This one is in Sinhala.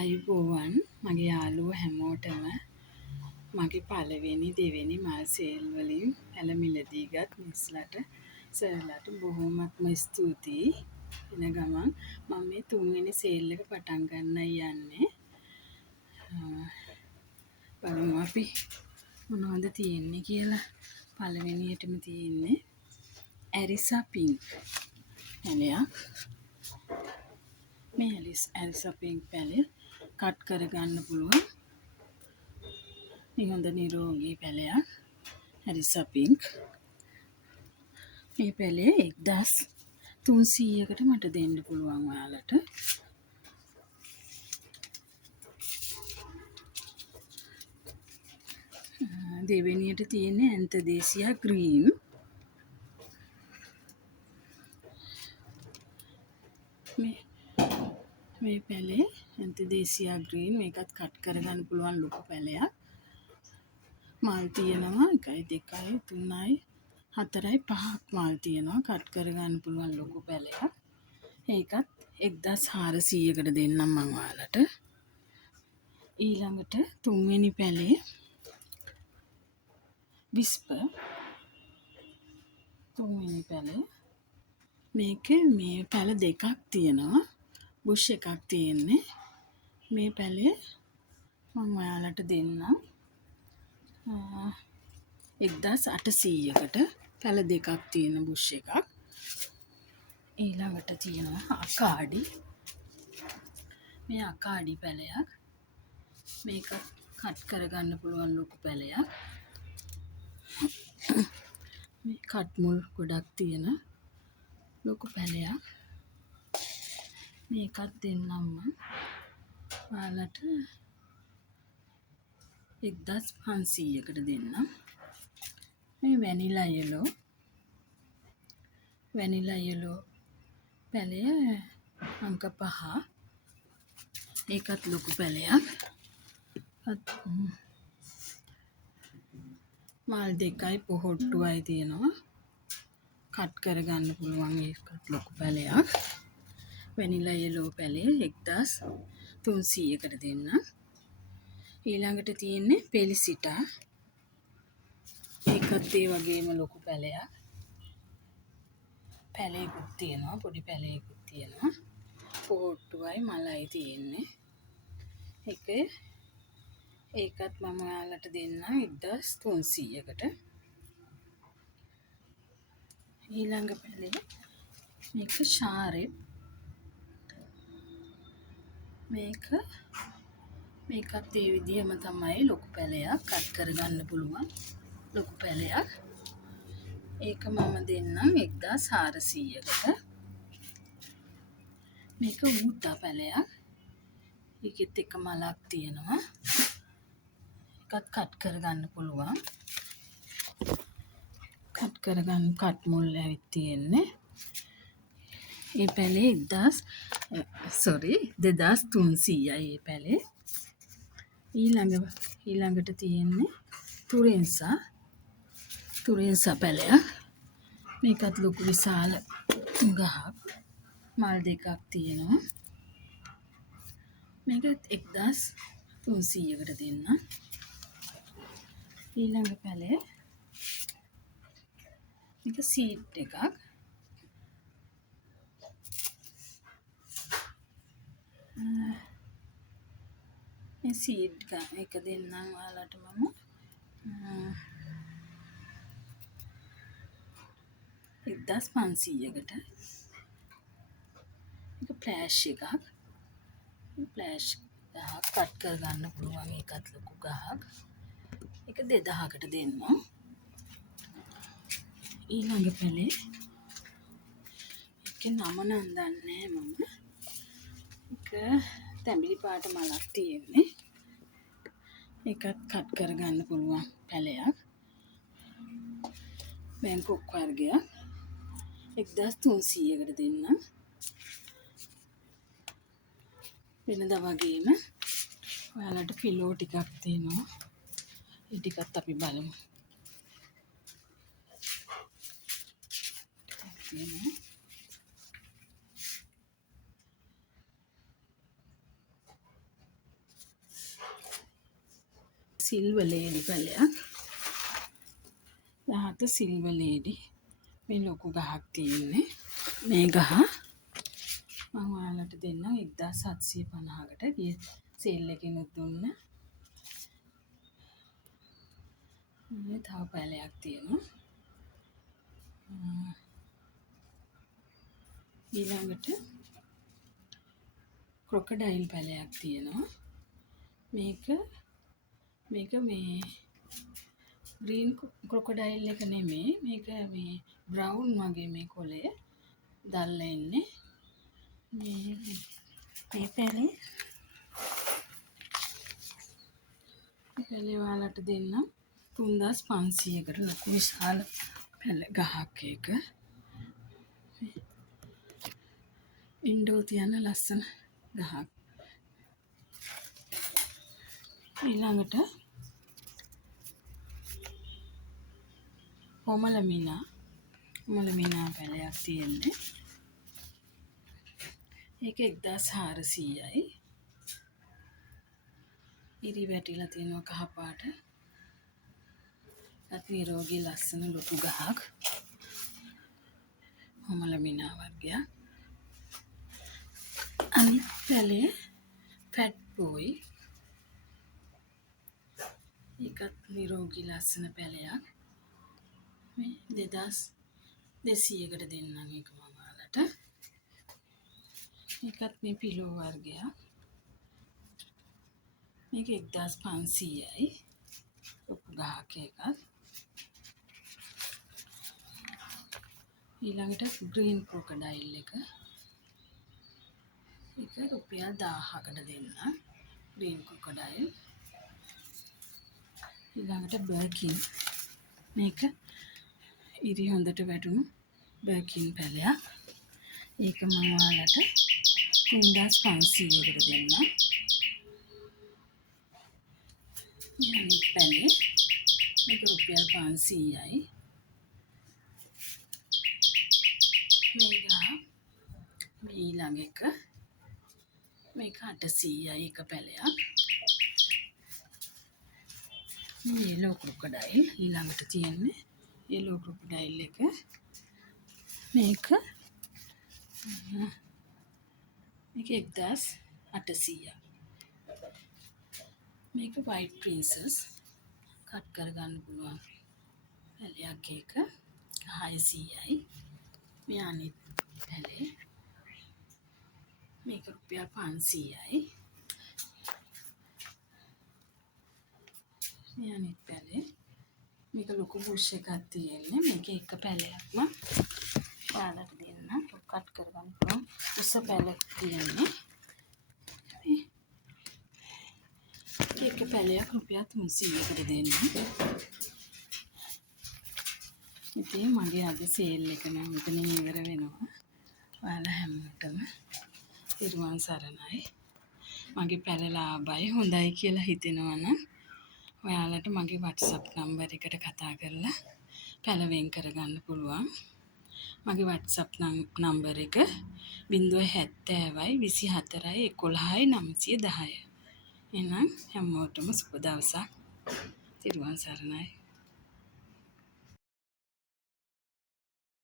ආයුබෝවන් මගේ යාළුවෝ හැමෝටම මගේ පළවෙනි දෙවෙනි මල් සේල් වලින් පැළ මිලදීගත් මිස්ලට සර්ලට බොහොමත්ම ස්තුතියි. එන ගමන් මම මේ තුන්වෙනි සේල් එක පටන් ගන්නයි යන්නේ. බලමු අපි මොනවද තියෙන්නේ කියලා. පළවෙනියටම තියෙන්නේ ඇරිසා පින්ක් පැළයක්. මේ ඇරිසා පින්ක් පැළය කට් කරගන්න පුළුවන්. මේ හොඳ නිරෝගී පැළයක් ඇරිසා පින්ක්. මේ පැළේ 1300කට මට දෙන්න පුළුවන් ඔයාලට. දෙවෙනියට තියෙන්නේ ඇන්තදේසියා ග්‍රීන්. මේ පැළේ ඇන්තදේසියා ග්‍රීන් මේකත් කට් කරගන්න පුළුවන් ලොකු පැළයක්. මල් තියෙනවා 1 2 3 4 5ක් මල් තියෙනවා. කට් කරගන්න පුළුවන් ලොකු පැළයක්. ඒකත් 1400කට දෙන්නම් මම ඔයාලට. ඊළඟට තුන්වෙනි පැළේ විස්පර්. තුන්වෙනි පැළේ මේ පැළ දෙකක් තියෙනවා. බුෂ් එකක් තියෙන්නේ. මේ පැළේ මම ඔයාලට දෙන්නම් 1800කට. පැළ දෙකක් තියෙන බුෂ් එකක්. ඊළඟට තියෙනවා අකාඩි. මේ අකාඩි පැළයක්. මේක කට් කරගන්න පුළුවන් ලොකු පැළයක්. මේ කට් මුල් ගොඩක් තියෙන ලොකු පැළයක්. මේකත් දෙන්නම් ඔයාලට 1500කට දෙන්නම්. මේ වැනිලා යෙලෝ පැළය අංක 5. ඒකත් ලොකු පැළයක්. මල් දෙකයි පොහොට්ටුවයි තියෙනවා. කට් කරගන්න පුළුවන් ඒකත් ලොකු පැළයක්. වැනිලා යෙලෝ පැළය 1300කට දෙන්න. ඊළඟට තියෙන්නේ පෙලිසිටා. ඒකත් ඒ වගේම ලොකු පැළයක්. පැළයකුත් තියෙනවා, පොඩි පැළයකුත් තියෙනවා. පොහොට්ටුවයි මලයි තියෙන්නේ. ඒකත් මම ඔයාලට දෙන්නම් 1300කට. ඊළඟ පැළේ මේක ශාරෙප්. මේකත් ඒ විදිහම තමයි ලොකු පැළයක්. කට් කරගන්න පුළුවන් ලොකු පැළයක්. ඒක මම දෙන්නම් 1400කට. මේක ඌතා පැළයක්. ඒකෙත් එක මලක් තියෙනවා. ඒකත් කට් කරගන්න පුළුවන්. කට් මුල් ඇවිත් තියෙන්නේ. ඒ පැළේ 2300යි ඒ පැළේ. ඊළඟට තියෙන්නේ තුරෙන්සා පැළයක්. මේකත් ලොකු විශාල ගහක්. මල් දෙකක් තියෙනවා. මේකත් 1300කට දෙන්න. ඊළඟ පැළේ මේක සීඩ් එකක්. මේ සීඩ් එක දෙන්නම් ඔයාලට මම 1500කට. මේක ෆ්ලෑෂ් එකක්. ෆ්ලෑෂ් ගහක් කට් කරගන්න පුළුවන්. ඒකත් ලොකු ගහක්. ඒක 2000කට දෙන්න. ඊළඟ පැළේ ඒකේ නම නම් දන්නේ මම. ඒක තැඹිලි පාට මලක් තියෙන්නේ. ඒකත් කට් කරගන්න පුළුවන් පැළයක්. බැංකොක් වර්ගයක්. 1300කට දෙන්න. වෙනද වගේම ඔයාලට පිලෝ ටිකක් තියෙනවා. ඒ ටිකත් අපි බලමු. සිල්වර් ලේඩි පැලයක්. 17 සිල්වර් ලේඩි. මේ ලොකු ගහක් තියෙන්නේ. මේ ගහ මම ඔයාලට දෙන්නම් 1750කට ගිය සේල් එකකිනුත් දුන්න. මේ තව පැලයක් තියෙනවා. ඊළඟට ක්‍රොකඩයිල් පැලයක් තියෙනවා. මේක මේ ග්‍රීන් ක්‍රොකඩයිල් එක නෙමෙයි. මේක මේ බ්‍රවුන් වගේ මේ කොලේ දැල්ලා ඉන්නේ. මේ පැලේ ඔයාලට දෙන්නම් 3500කට ලොකු විශාල පැල ගහක් එක. ඉන්ඩෝ තියන ලස්සන ගහක්. ඊළඟට ඔමලමිනා පැලයක් තියෙන්නේ. ඒක 1400යි. ඉරි වැටිලා තියෙනවා කහ පාට. අති නිරෝගී ලස්සන ලොකු ගහක්. ඔමලමිනා වර්ගයක්. අනිත් පැලේ ෆැට් බෝයි. ඒකත් නිරෝගී ලස්සන පැලයක්. මේ 2200කට දෙන්නම් ඒක මම ඔයාලට. ඒකත් මේ පිලෝ වර්ගයක්. මේක 1500යි. ලොකු ගහක් ඒකත්. ඊළඟට ග්‍රීන් ක්‍රොකඩයිල් එක. ඒක රුපියල් 1000කට දෙන්න. ග්‍රීන් ක්‍රොකඩයිල්. ඊළඟට බර්කින්. මේක ඉරි හොඳට වැටුණු බර්කින් පැලයක්. ඒක මම ඔයාලට 3500කට දෙන්න. අනිත් පැලේ මේක රුපියල් 500යි. මේ ඊළඟ එක මේක 800යි එක පැලයක්. මේ යෙලෝ ක්‍රොකඩයිල් ඊළඟට තියෙන්නේ යෙලෝ ක්‍රොකඩයිල් එක. මේක 1800යි. මේක වයිට් ප්‍රින්සස් කට් කරගන්න පුළුවන් පැලයක් එක 600යි. මේ අනිත් පැලේ මේක රුපියල් 500යි. මේ අනිත් පැලේ මේක ලොකු බුෂ් එකක් තියෙන්නේ. මේක එක පැලයක්ම ඔයාලට දෙන්න. කට් කරගන්න පුළුවන් උස පැලයක් තියෙන්නේ. එක පැලයක් රුපියල් 300කට දෙන්න. ඉතින් මගේ අද සේල් එක නම් මෙතනින් ඉවර වෙනවා. ඔයාලා හැමෝටම තිරුවන් සරණයි. මගේ පැල ලාභයි හොඳයි කියලා හිතෙනවා නම් ඔයාලට මගේ WhatsApp නම්බර් එකට කතා කරලා පැල වෙන් කරගන්න පුළුවන්. මගේ WhatsApp නම්බර් එක 070යි 24යි 11යි 910. එහෙනම් හැමෝටම සුබ දවසක්. තිරුවන් සරණයි.